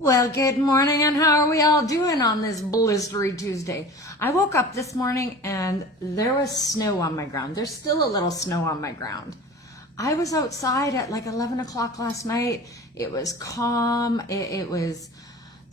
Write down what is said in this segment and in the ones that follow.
Well, good morning, and how are we all doing on this blistery Tuesday? I woke up this morning and there was snow on my ground. There's still a little snow on my ground. I was outside at like 11 o'clock last night. It was calm. There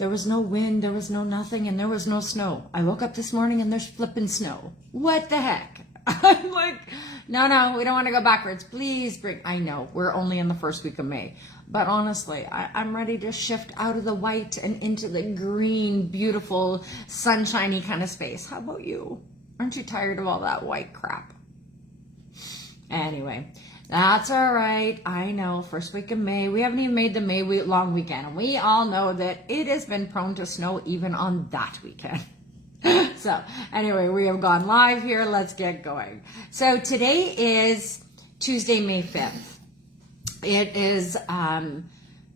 was no wind, there was no nothing, and there was no snow. I woke up this morning and there's flipping snow. What the heck? I'm like, no, we don't want to go backwards. Please bring, I know, we're only in the first week of May. But honestly, I'm ready to shift out of the white and into the green, beautiful, sunshiny kind of space. How about you? Aren't you tired of all that white crap? Anyway, that's all right. I know, first week of May. We haven't even made the May long weekend. And we all know that it has been prone to snow even on that weekend. So anyway, we have gone live here. Let's get going. So today is Tuesday, May 5th. It is,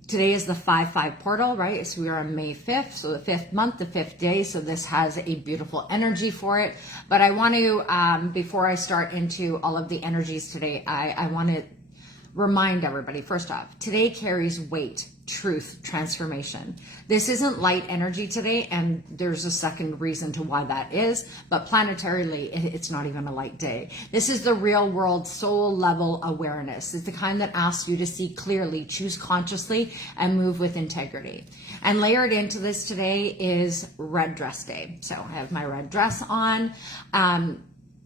today is the 5-5 portal, right? So we are on May 5th, so the 5th month, the 5th day. So this has a beautiful energy for it. But I want to, before I start into all of the energies today, I want to remind everybody, first off, today carries weight, truth, transformation. This isn't light energy today, and there's a second reason to why that is, but planetarily, it's not even a light day. This is the real world soul level awareness. It's the kind that asks you to see clearly, choose consciously, and move with integrity. And layered into this today is Red Dress Day. So I have my red dress on.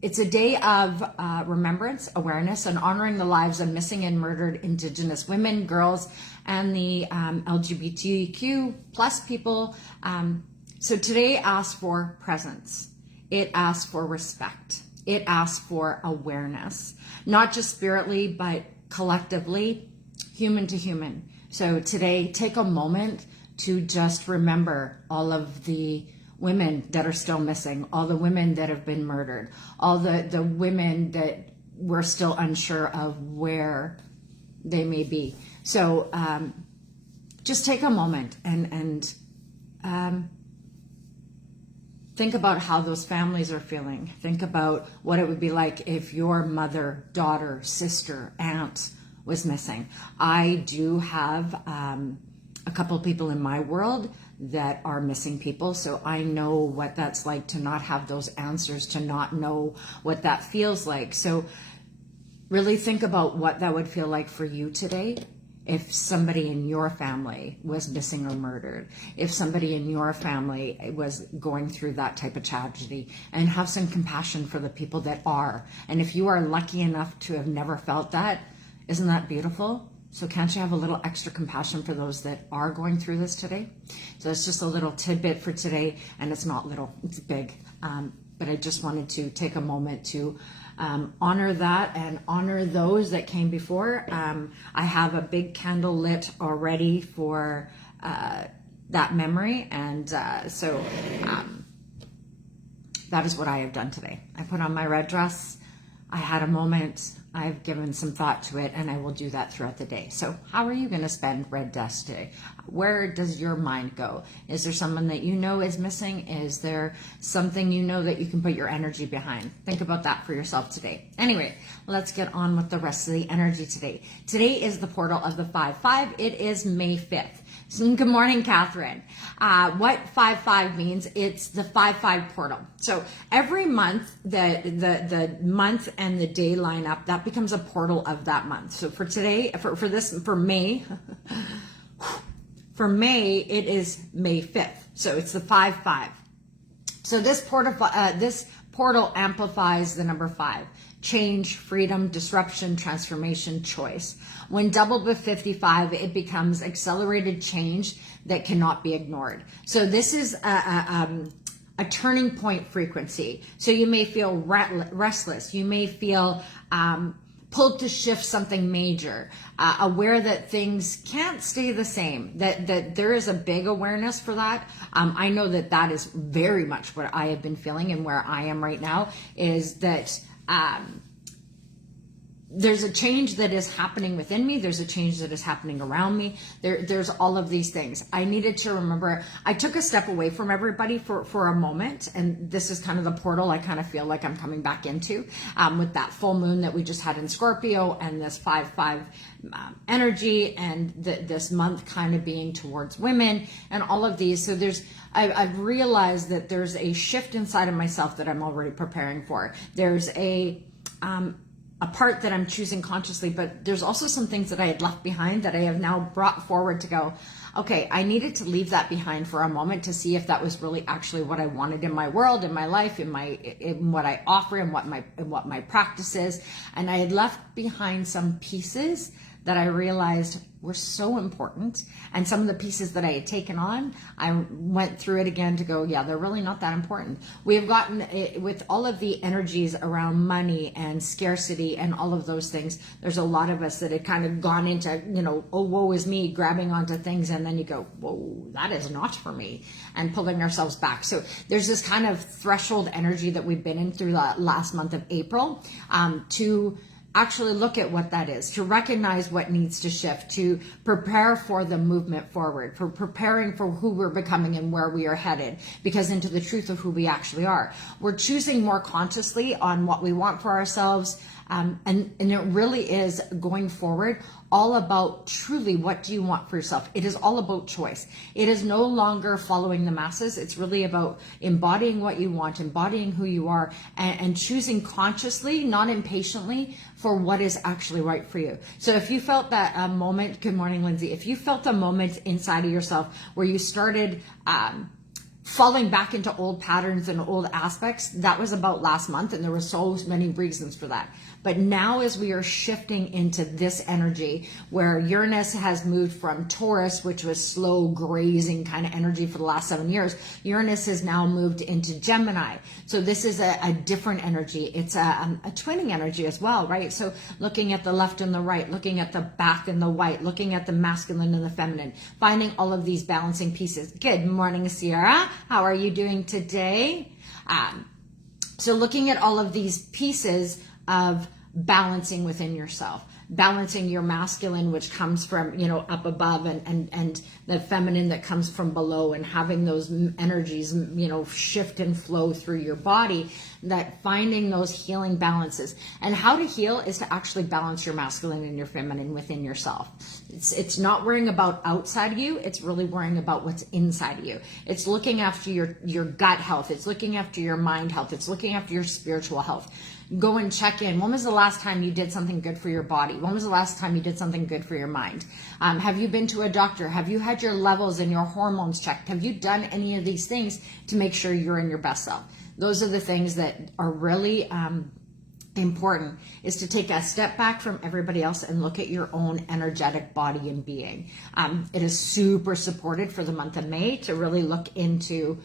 It's a day of remembrance, awareness, and honoring the lives of missing and murdered Indigenous women, girls, and the LGBTQ plus people. So today asks for presence. It asks for respect. It asks for awareness, not just spiritly, but collectively, human to human. So today, take a moment to just remember all of the women that are still missing, all the women that have been murdered, all the women that we're still unsure of where they may be. So just take a moment and think about how those families are feeling. Think about what it would be like if your mother, daughter, sister, aunt was missing. I do have a couple of people in my world that are missing people. So I know what that's like to not have those answers, to not know what that feels like. So really think about what that would feel like for you today if somebody in your family was missing or murdered, if somebody in your family was going through that type of tragedy, and have some compassion for the people that are. And if you are lucky enough to have never felt that, isn't that beautiful? So can't you have a little extra compassion for those that are going through this today? So it's just a little tidbit for today, and it's not little, it's big. But I just wanted to take a moment to honor that and honor those that came before. I have a big candle lit already for that memory, and so that is what I have done today. I put on my red dress. I had a moment, I've given some thought to it, and I will do that throughout the day. So how are you going to spend Red Dress today? Where does your mind go? Is there someone that you know is missing? Is there something you know that you can put your energy behind? Think about that for yourself today. Anyway, let's get on with the rest of the energy today. Today is the portal of the 5-5. It is May 5th. Good morning, Catherine. What 5-5 means, it's the 5-5 portal. So every month, the month and the day line up, that becomes a portal of that month. So for today, for May, for May, it is May 5th. So it's the 5-5. So this portal amplifies the number 5. Change, freedom, disruption, transformation, choice. When doubled with 55, it becomes accelerated change that cannot be ignored. So this is a turning point frequency. So you may feel restless. You may feel pulled to shift something major, aware that things can't stay the same, that there is a big awareness for that. I know that is very much what I have been feeling, and where I am right now is that there's a change that is happening within me. There's a change that is happening around me. There's all of these things. I needed to remember, I took a step away from everybody for a moment. And this is kind of the portal I kind of feel like I'm coming back into, with that full moon that we just had in Scorpio and this 5/5 energy, and this month kind of being towards women and all of these. So I've realized that there's a shift inside of myself that I'm already preparing for. There's a part that I'm choosing consciously, but there's also some things that I had left behind that I have now brought forward to go, okay, I needed to leave that behind for a moment to see if that was really actually what I wanted in my world, in my life, in what I offer, and what my practice is. And I had left behind some pieces that I realized were so important. And some of the pieces that I had taken on, I went through it again to go, yeah, they're really not that important. We have gotten, with all of the energies around money and scarcity and all of those things, there's a lot of us that had kind of gone into, oh, woe is me, grabbing onto things. And then you go, whoa, that is not for me, and pulling ourselves back. So there's this kind of threshold energy that we've been in through the last month of April, to actually look at what that is, to recognize what needs to shift, to prepare for the movement forward, for preparing for who we're becoming and where we are headed, because into the truth of who we actually are. We're choosing more consciously on what we want for ourselves. And it really is, going forward, all about truly what do you want for yourself. It is all about choice. It is no longer following the masses. It's really about embodying what you want, embodying who you are, and choosing consciously, not impatiently, for what is actually right for you. So if you felt that moment, good morning, Lindsay, if you felt a moment inside of yourself where you started falling back into old patterns and old aspects, that was about last month, and there were so many reasons for that. But now, as we are shifting into this energy where Uranus has moved from Taurus, which was slow grazing kind of energy for the last 7 years, Uranus has now moved into Gemini. So this is a different energy. It's a twinning energy as well, right? So looking at the left and the right, looking at the black and the white, looking at the masculine and the feminine, finding all of these balancing pieces. Good morning, Sierra. How are you doing today? So looking at all of these pieces of balancing within yourself, balancing your masculine, which comes from, up above, and the feminine that comes from below, and having those energies, shift and flow through your body, that finding those healing balances. And how to heal is to actually balance your masculine and your feminine within yourself. It's not worrying about outside of you. It's really worrying about what's inside of you. It's looking after your gut health. It's looking after your mind health. It's looking after your spiritual health. Go and check in. When was the last time you did something good for your body? When was the last time you did something good for your mind? Have you been to a doctor? Have you had your levels and your hormones checked? Have you done any of these things to make sure you're in your best self? Those are the things that are really important, is to take a step back from everybody else and look at your own energetic body and being. It is super supported for the month of May to really look into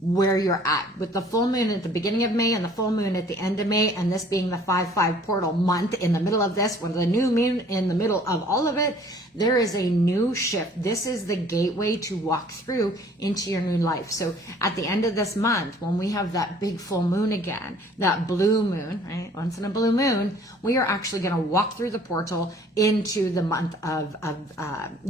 where you're at, with the full moon at the beginning of May and the full moon at the end of May, and this being the 5/5 portal month in the middle of this, with the new moon in the middle of all of it. There is a new shift. This is the gateway to walk through into your new life. So at the end of this month, when we have that big full moon again, that blue moon, right? Once in a blue moon, we are actually going to walk through the portal into the month of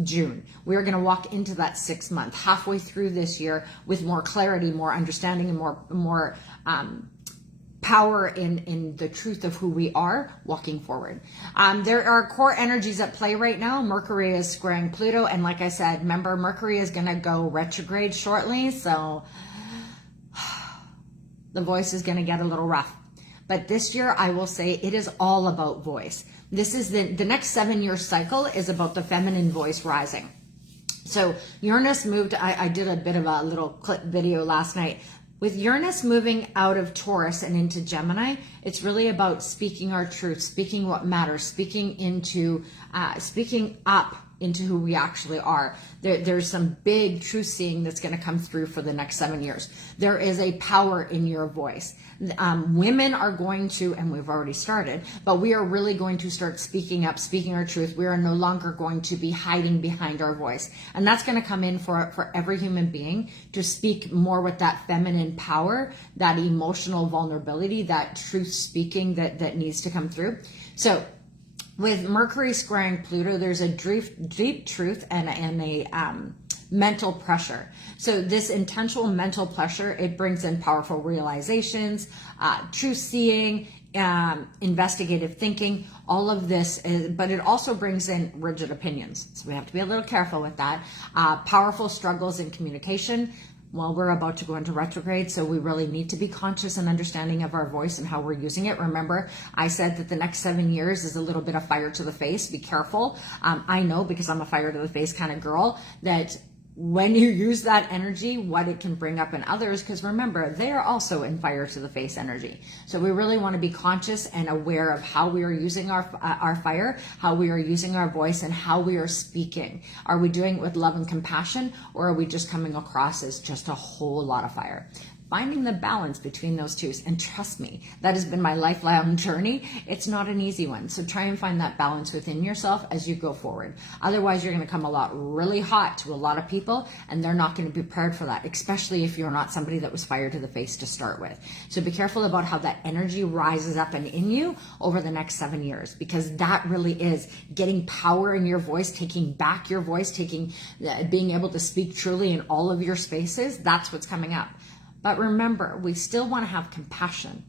June. We are going to walk into that 6th month, halfway through this year, with more clarity, more understanding, and more power in the truth of who we are walking forward. There are core energies at play right now. Mercury is squaring Pluto, and like I said, remember, Mercury is going to go retrograde shortly, so the voice is going to get a little rough. But this year, I will say, it is all about voice. This is the next 7-year cycle is about the feminine voice rising. So Uranus moved, I did a bit of a little clip video last night. With Uranus moving out of Taurus and into Gemini, it's really about speaking our truth, speaking what matters, speaking up into who we actually are. There's some big truth seeing that's going to come through for the next 7 years. There is a power in your voice. Women are going to, and we've already started, but we are really going to start speaking up, speaking our truth. We are no longer going to be hiding behind our voice. And that's going to come in for every human being to speak more with that feminine power, that emotional vulnerability, that truth speaking that needs to come through. So with Mercury squaring Pluto, there's a deep truth and a mental pressure. So this intentional mental pressure, it brings in powerful realizations, truth seeing, investigative thinking, all of this, but it also brings in rigid opinions. So we have to be a little careful with that. Powerful struggles in communication. Well, we're about to go into retrograde, so we really need to be conscious and understanding of our voice and how we're using it. Remember, I said that the next 7 years is a little bit of fire to the face. Be careful. I know, because I'm a fire to the face kind of girl, that when you use that energy, what it can bring up in others, because remember, they are also in fire to the face energy. So we really want to be conscious and aware of how we are using our fire, how we are using our voice, and how we are speaking. Are we doing it with love and compassion, or are we just coming across as just a whole lot of fire? Finding the balance between those two, and trust me, that has been my lifelong journey. It's not an easy one. So try and find that balance within yourself as you go forward. Otherwise, you're going to come a lot really hot to a lot of people, and they're not going to be prepared for that, especially if you're not somebody that was fire to the face to start with. So be careful about how that energy rises up and in you over the next 7 years, because that really is getting power in your voice, taking back your voice, being able to speak truly in all of your spaces. That's what's coming up. But remember, we still want to have compassion,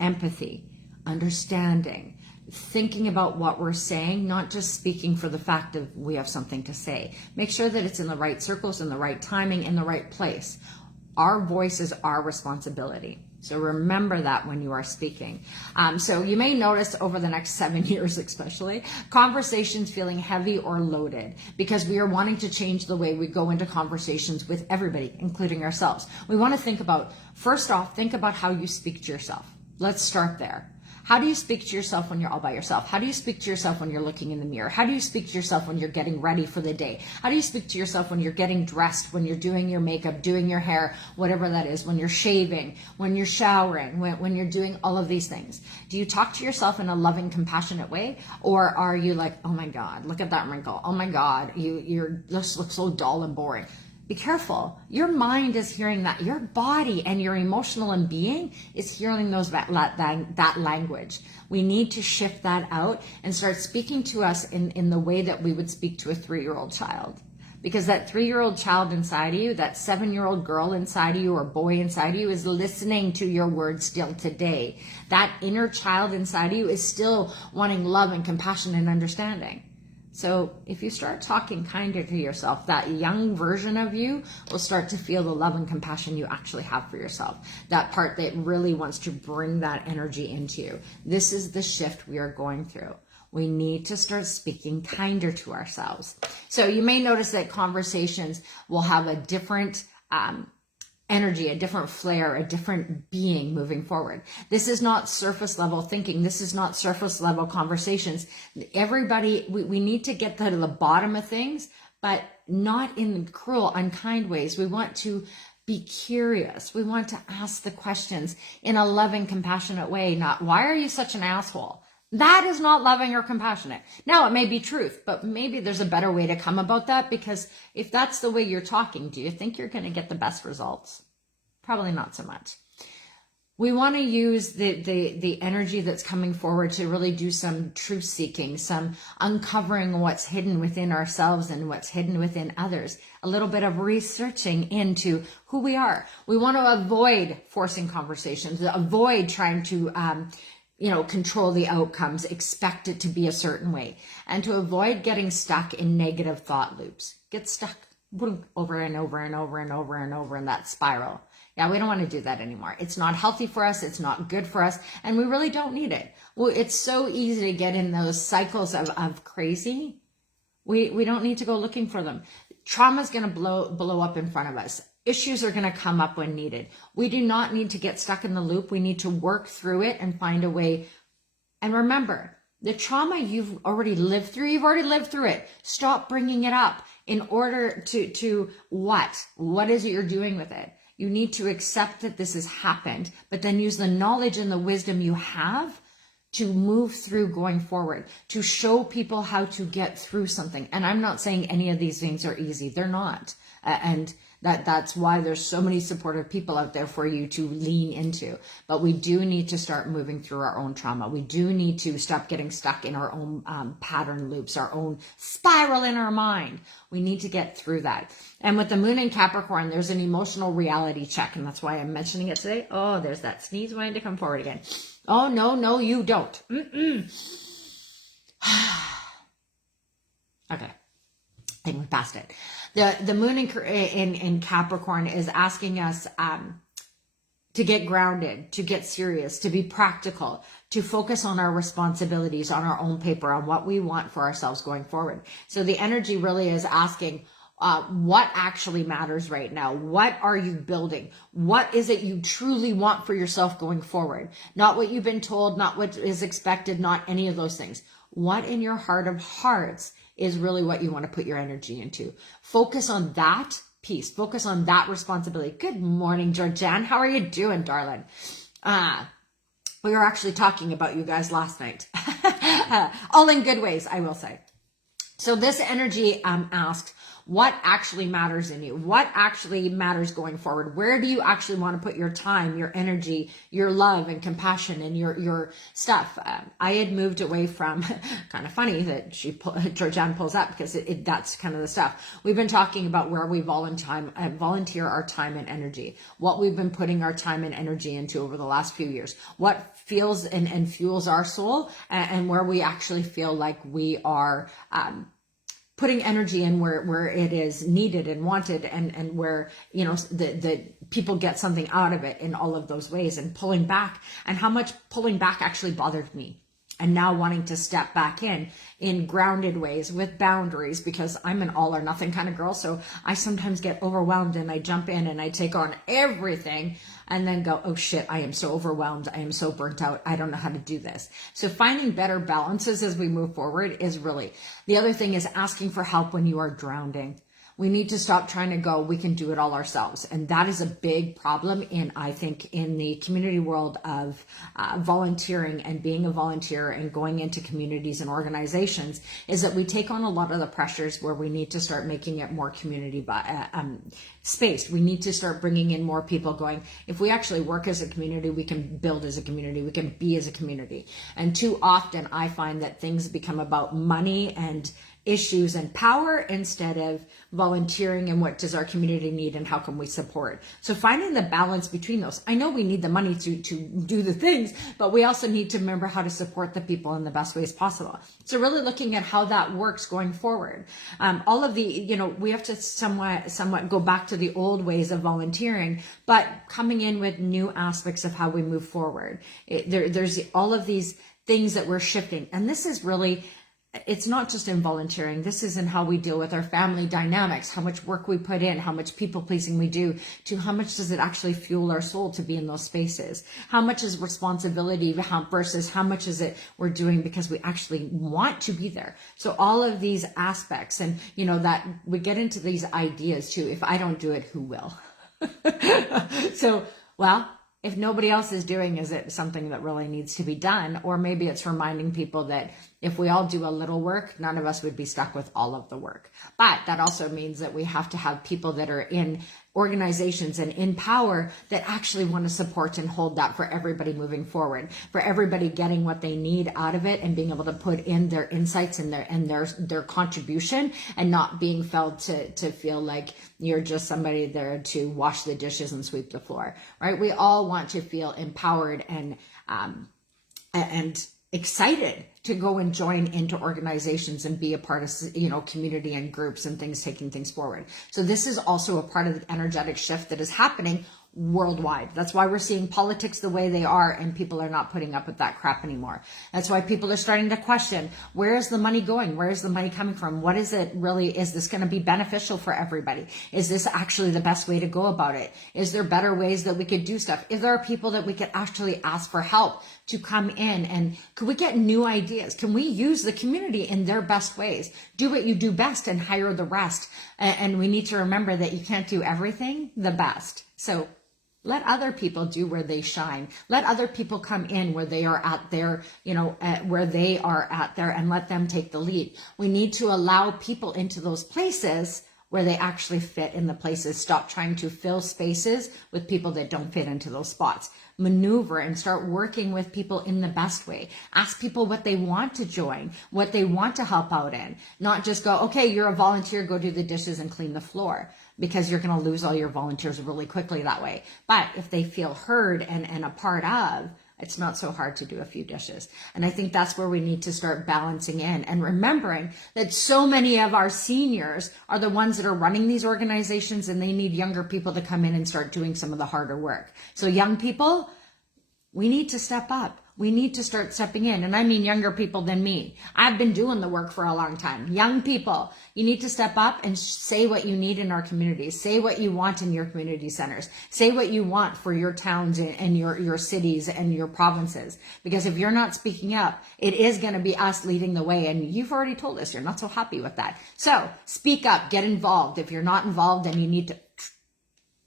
empathy, understanding, thinking about what we're saying, not just speaking for the fact of we have something to say. Make sure that it's in the right circles, in the right timing, in the right place. Our voice is our responsibility. So remember that when you are speaking. So you may notice over the next 7 years, especially, conversations feeling heavy or loaded, because we are wanting to change the way we go into conversations with everybody, including ourselves. We want to first off, think about how you speak to yourself. Let's start there. How do you speak to yourself when you're all by yourself? How do you speak to yourself when you're looking in the mirror? How do you speak to yourself when you're getting ready for the day? How do you speak to yourself when you're getting dressed, when you're doing your makeup, doing your hair, whatever that is, when you're shaving, when you're showering, when you're doing all of these things? Do you talk to yourself in a loving, compassionate way? Or are you like, oh my God, look at that wrinkle. Oh my God, you just look so dull and boring. Be careful. Your mind is hearing that. Your body and your emotional and being is hearing that language. We need to shift that out and start speaking to us in the way that we would speak to a 3-year-old child. Because that 3-year-old child inside of you, that 7-year-old girl inside of you or boy inside of you is listening to your words still today. That inner child inside of you is still wanting love and compassion and understanding. So if you start talking kinder to yourself, that young version of you will start to feel the love and compassion you actually have for yourself. That part that really wants to bring that energy into you. This is the shift we are going through. We need to start speaking kinder to ourselves. So you may notice that conversations will have a different energy, a different flair, a different being moving forward. This is not surface level thinking. This is not surface level conversations. Everybody, we need to get to the bottom of things, but not in cruel, unkind ways. We want to be curious. We want to ask the questions in a loving, compassionate way, not, why are you such an asshole? That is not loving or compassionate. Now, it may be truth, but maybe there's a better way to come about that, because if that's the way you're talking, do you think you're going to get the best results? Probably not so much. We want to use the energy that's coming forward to really do some truth seeking, some uncovering what's hidden within ourselves and what's hidden within others, a little bit of researching into who we are. We want to avoid forcing conversations, avoid trying to control the outcomes, expect it to be a certain way, and to avoid getting stuck in negative thought loops. Get stuck over and over and over and over and over in that spiral. Yeah, we don't want to do that anymore. It's not healthy for us. It's not good for us. And we really don't need it. Well, it's so easy to get in those cycles of crazy. We don't need to go looking for them. Trauma is going to blow up in front of us. Issues are going to come up when needed. We do not need to get stuck in the loop. We need to work through it and find a way. And remember, The trauma you've already lived through, it. Stop bringing it up in order to what? What is it you're doing with it? You need to accept that this has happened, but then use the knowledge and the wisdom you have to move through going forward, to show people how to get through something. And I'm not saying any of these things are easy. They're not. And that's why there's so many supportive people out there for you to lean into. But we do need to start moving through our own trauma. We do need to stop getting stuck in our own pattern loops, our own spiral in our mind. We need to get through that. And with the moon in Capricorn, there's an emotional reality check. And that's why I'm mentioning it today. Oh, there's that sneeze wanting to come forward again. Oh, no, you don't. Okay. I think we passed it. The moon in Capricorn is asking us to get grounded, to get serious, to be practical, to focus on our responsibilities, on our own paper, on what we want for ourselves going forward. So the energy really is asking, what actually matters right now? What are you building? What is it you truly want for yourself going forward? Not what you've been told, not what is expected, not any of those things. What in your heart of hearts is really what you want to put your energy into? Focus on that piece. Focus on that responsibility. Good morning, Georgianne. How are you doing, darling? We were actually talking about you guys last night. All in good ways, I will say. So this energy asks, what actually matters in you? What actually matters going forward? Where do you actually want to put your time, your energy, your love and compassion and your stuff? I had moved away from, kind of funny that Georgianne pulls up because that's kind of the stuff. We've been talking about where we volunteer our time and energy, what we've been putting our time and energy into over the last few years, what feels and fuels our soul, and where we actually feel like we are, putting energy in where it is needed and wanted, and where, you know, the people get something out of it in all of those ways, and pulling back, and how much pulling back actually bothered me. And now wanting to step back in grounded ways with boundaries, because I'm an all or nothing kind of girl. So I sometimes get overwhelmed and I jump in and I take on everything and then go, oh shit, I am so overwhelmed. I am so burnt out. I don't know how to do this. So finding better balances as we move forward is really, the other thing is asking for help when you are drowning. We need to stop trying to go, we can do it all ourselves. And that is a big problem I think, in the community world of volunteering and being a volunteer and going into communities and organizations, is that we take on a lot of the pressures where we need to start making it more community spaced. We need to start bringing in more people going, if we actually work as a community, we can build as a community, we can be as a community. And too often I find that things become about money and issues and power instead of volunteering and what does our community need and how can we support. So finding the balance between those. I know we need the money to do the things, but we also need to remember how to support the people in the best ways possible. So really looking at how that works going forward. All of the, you know, we have to somewhat go back to the old ways of volunteering, but coming in with new aspects of how we move forward. There's all of these things that we're shifting. And this is really, it's not just in volunteering. This is in how we deal with our family dynamics, how much work we put in, how much people pleasing we do, to how much does it actually fuel our soul to be in those spaces? How much is responsibility versus how much is it we're doing because we actually want to be there? So all of these aspects, and you know, that we get into these ideas too. If I don't do it, who will? So, well, if nobody else is doing, is it something that really needs to be done? Or maybe it's reminding people that if we all do a little work, none of us would be stuck with all of the work. But that also means that we have to have people that are in organizations and in power that actually want to support and hold that for everybody moving forward, for everybody getting what they need out of it and being able to put in their insights and their contribution, and not being felt to feel like you're just somebody there to wash the dishes and sweep the floor, right? We all want to feel empowered and excited to go and join into organizations and be a part of, you know, community and groups and things, taking things forward. So this is also a part of the energetic shift that is happening worldwide. That's why we're seeing politics the way they are, and people are not putting up with that crap anymore. That's why people are starting to question, where is the money going? Where is the money coming from? What is it really? Is this going to be beneficial for everybody? Is this actually the best way to go about it? Is there better ways that we could do stuff? Is there are people that we could actually ask for help to come in, and could we get new ideas? Can we use the community in their best ways? Do what you do best and hire the rest. And we need to remember that you can't do everything the best. So let other people do where they shine. Let other people come in where they are at their, where they are at there, and let them take the lead. We need to allow people into those places where they actually fit in the places. Stop trying to fill spaces with people that don't fit into those spots. Maneuver and start working with people in the best way. Ask people what they want to join, what they want to help out in. Not just go, okay, you're a volunteer, go do the dishes and clean the floor, because you're going to lose all your volunteers really quickly that way. But if they feel heard and a part of, it's not so hard to do a few dishes. And I think that's where we need to start balancing in and remembering that so many of our seniors are the ones that are running these organizations, and they need younger people to come in and start doing some of the harder work. So young people, we need to step up. We need to start stepping in. And I mean younger people than me. I've been doing the work for a long time. Young people, you need to step up and say what you need in our communities. Say what you want in your community centers. Say what you want for your towns and your cities and your provinces. Because if you're not speaking up, it is going to be us leading the way. And you've already told us you're not so happy with that. So speak up, get involved. If you're not involved, then you need to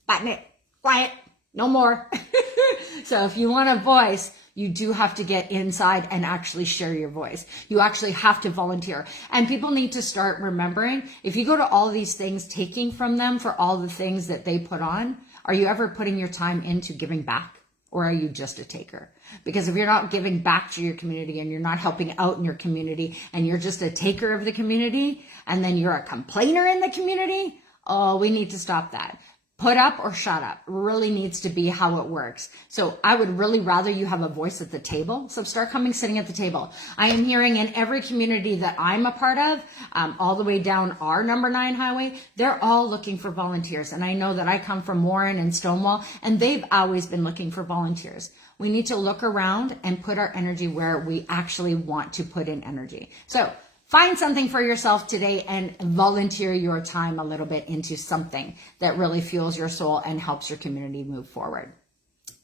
button it, quiet, no more. So if you want a voice, you do have to get inside and actually share your voice. You actually have to volunteer. And people need to start remembering, if you go to all these things, taking from them for all the things that they put on, are you ever putting your time into giving back? Or are you just a taker? Because if you're not giving back to your community and you're not helping out in your community and you're just a taker of the community and then you're a complainer in the community, oh, we need to stop that. Put up or shut up really needs to be how it works. So I would really rather you have a voice at the table. So start coming, sitting at the table. I am hearing in every community that I'm a part of, all the way down our number 9 highway, they're all looking for volunteers. And I know that I come from Warren and Stonewall, and they've always been looking for volunteers. We need to look around and put our energy where we actually want to put in energy. So find something for yourself today and volunteer your time a little bit into something that really fuels your soul and helps your community move forward.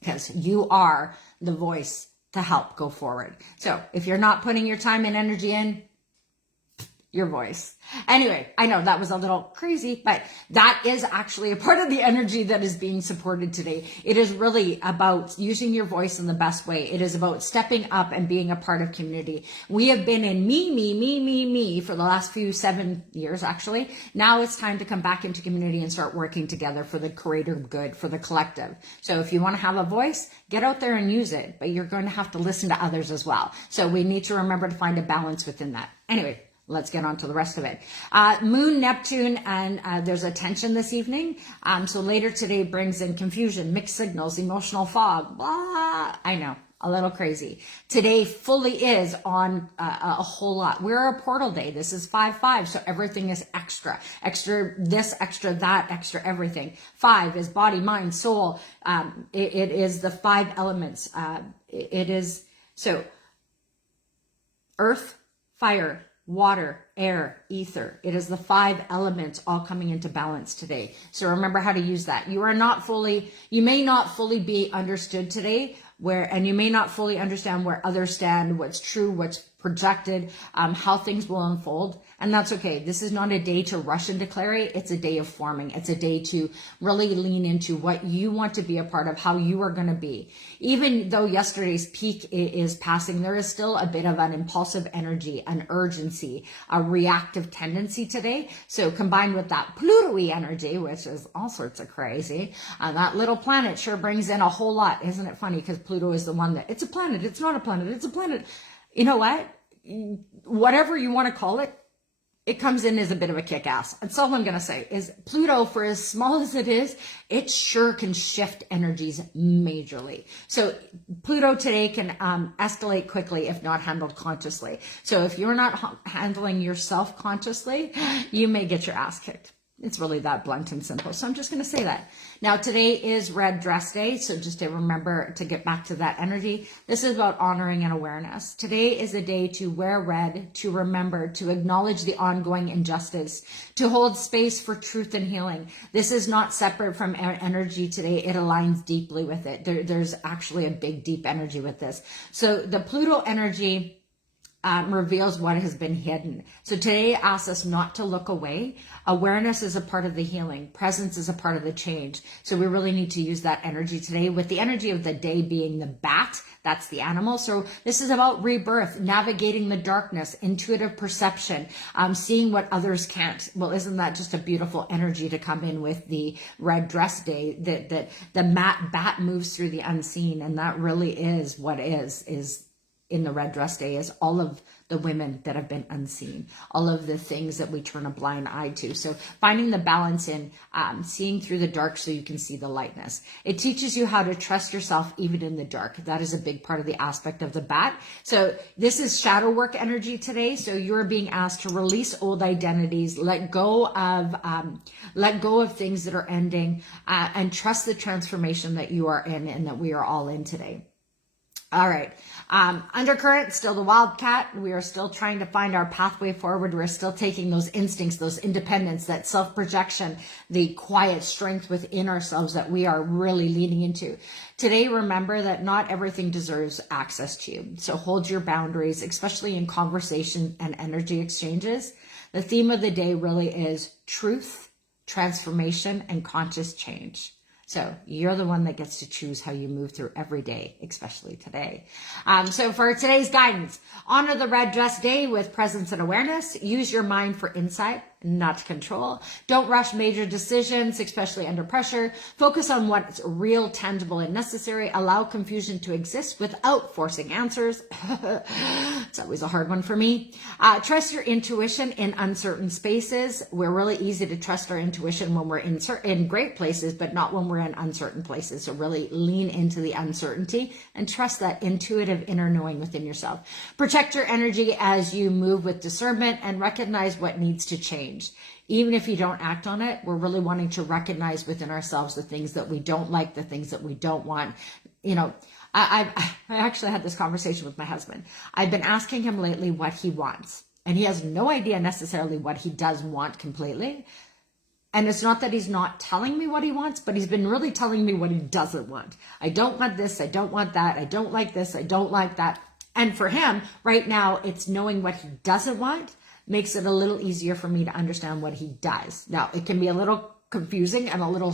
Because you are the voice to help go forward. So if you're not putting your time and energy in, your voice. Anyway, I know that was a little crazy, but that is actually a part of the energy that is being supported today. It is really about using your voice in the best way. It is about stepping up and being a part of community. We have been in me for the last 7 years, actually. Now it's time to come back into community and start working together for the greater good, for the collective. So if you want to have a voice, get out there and use it, but you're going to have to listen to others as well. So we need to remember to find a balance within that. Anyway, let's get on to the rest of it. Moon, Neptune, and there's a tension this evening. So later today brings in confusion, mixed signals, emotional fog, blah. I know, a little crazy. Today fully is on a whole lot. We're a portal day. This is 5-5. So everything is extra this, extra that, extra everything. 5 is body, mind, soul. It is the 5 elements. It is, so earth, fire, water, air, ether. It is the 5 elements all coming into balance today. So remember how to use that. You may not fully be understood today, and you may not fully understand where others stand, what's true, what's projected, how things will unfold. And that's okay. This is not a day to rush and declare it. It's a day of forming. It's a day to really lean into what you want to be a part of, how you are going to be. Even though yesterday's peak is passing, there is still a bit of an impulsive energy, an urgency, a reactive tendency today. So combined with that Pluto-y energy, which is all sorts of crazy, that little planet sure brings in a whole lot. Isn't it funny? Because Pluto is the one that, it's a planet, it's not a planet, it's a planet. You know what? Whatever you want to call it, it comes in as a bit of a kick-ass. That's all I'm going to say is Pluto, for as small as it is, it sure can shift energies majorly. So Pluto today can escalate quickly if not handled consciously. So if you're not handling yourself consciously, you may get your ass kicked. It's really that blunt and simple. So I'm just going to say that. Now, today is Red Dress Day. So just to remember to get back to that energy, this is about honoring and awareness. Today is a day to wear red, to remember, to acknowledge the ongoing injustice, to hold space for truth and healing. This is not separate from energy today. It aligns deeply with it. There's actually a big, deep energy with this. So the Pluto energy reveals what has been hidden. So today asks us not to look away. Awareness is a part of the healing. Presence is a part of the change. So we really need to use that energy today, with the energy of the day being the bat. That's the animal. So this is about rebirth, navigating the darkness, intuitive perception, seeing what others can't. Well, isn't that just a beautiful energy to come in with the Red Dress Day? That the bat moves through the unseen, and that really is what is in the Red Dress Day, is all of the women that have been unseen, all of the things that we turn a blind eye to. So finding the balance in seeing through the dark so you can see the lightness. It teaches you how to trust yourself even in the dark. That is a big part of the aspect of the bat. So this is shadow work energy today. So you're being asked to release old identities, let go of things that are ending, and trust the transformation that you are in and that we are all in today. All right. Undercurrent, still the Wildcat. We are still trying to find our pathway forward. We're still taking those instincts, those independence, that self-projection, the quiet strength within ourselves that we are really leaning into. Today, remember that not everything deserves access to you. So hold your boundaries, especially in conversation and energy exchanges. The theme of the day really is truth, transformation, and conscious change. So you're the one that gets to choose how you move through every day, especially today. So for today's guidance, honor the Red Dress Day with presence and awareness. Use your mind for insight, not control. Don't rush major decisions, especially under pressure. Focus on what's real, tangible, and necessary. Allow confusion to exist without forcing answers. It's always a hard one for me. Trust your intuition in uncertain spaces. We're really easy to trust our intuition when we're in great places, but not when we're in uncertain places. So really lean into the uncertainty and trust that intuitive inner knowing within yourself. Protect your energy as you move with discernment and recognize what needs to change. Even if you don't act on it, we're really wanting to recognize within ourselves the things that we don't like, the things that we don't want. You know, I actually had this conversation with my husband. I've been asking him lately what he wants, and he has no idea necessarily what he does want completely. And it's not that he's not telling me what he wants, but he's been really telling me what he doesn't want. I don't want this. I don't want that. I don't like this. I don't like that. And for him right now, it's knowing what he doesn't want makes it a little easier for me to understand what he does. Now, it can be a little confusing and a little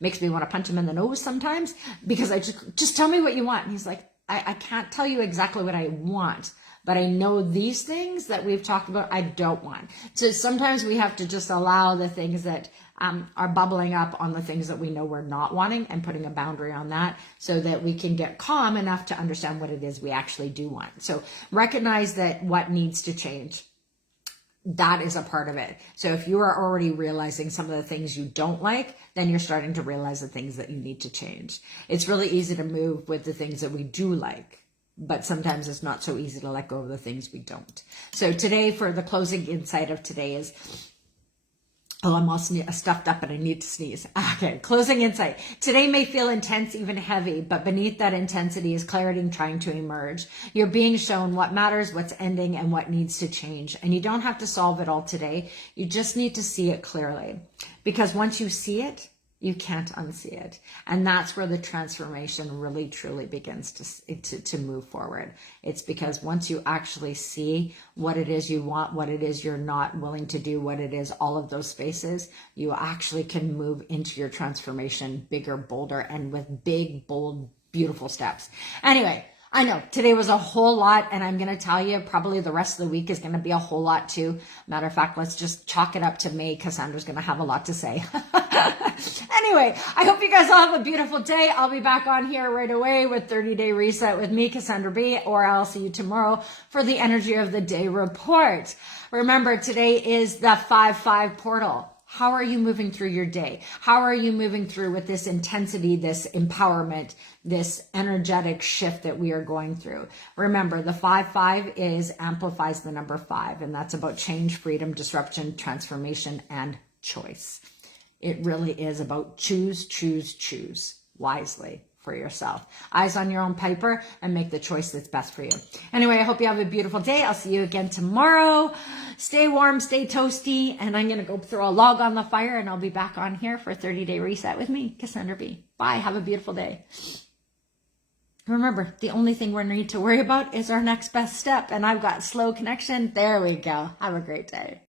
makes me want to punch him in the nose sometimes, because I just tell me what you want. And he's like, I can't tell you exactly what I want, but I know these things that we've talked about I don't want. So sometimes we have to just allow the things that are bubbling up on the things that we know we're not wanting, and putting a boundary on that so that we can get calm enough to understand what it is we actually do want. So recognize that what needs to change. That is a part of it. So if you are already realizing some of the things you don't like, then you're starting to realize the things that you need to change. It's really easy to move with the things that we do like, but sometimes it's not so easy to let go of the things we don't. So today, for the closing insight of today is, I'm all stuffed up and I need to sneeze. Okay, closing insight. Today may feel intense, even heavy, but beneath that intensity is clarity trying to emerge. You're being shown what matters, what's ending, and what needs to change. And you don't have to solve it all today. You just need to see it clearly. Because once you see it, you can't unsee it. And that's where the transformation really, truly begins to move forward. It's because once you actually see what it is you want, what it is you're not willing to do, what it is, all of those spaces, you actually can move into your transformation bigger, bolder, and with big, bold, beautiful steps. Anyway, I know today was a whole lot, and I'm going to tell you probably the rest of the week is going to be a whole lot too. Matter of fact, let's just chalk it up to May. Cassandra's going to have a lot to say. Anyway, I hope you guys all have a beautiful day. I'll be back on here right away with 30-day reset with me, Cassandra B, or I'll see you tomorrow for the Energy of the Day report. Remember, today is the 5-5 portal. How are you moving through your day? How are you moving through with this intensity, this empowerment, this energetic shift that we are going through? Remember, the 5-5 amplifies the number 5, and that's about change, freedom, disruption, transformation, and choice. It really is about choose wisely for yourself. Eyes on your own piper and make the choice that's best for you. Anyway, I hope you have a beautiful day. I'll see you again tomorrow. Stay warm, stay toasty, and I'm going to go throw a log on the fire and I'll be back on here for a 30-day reset with me, Cassandra B. Bye. Have a beautiful day. Remember, the only thing we need to worry about is our next best step, and I've got slow connection. There we go. Have a great day.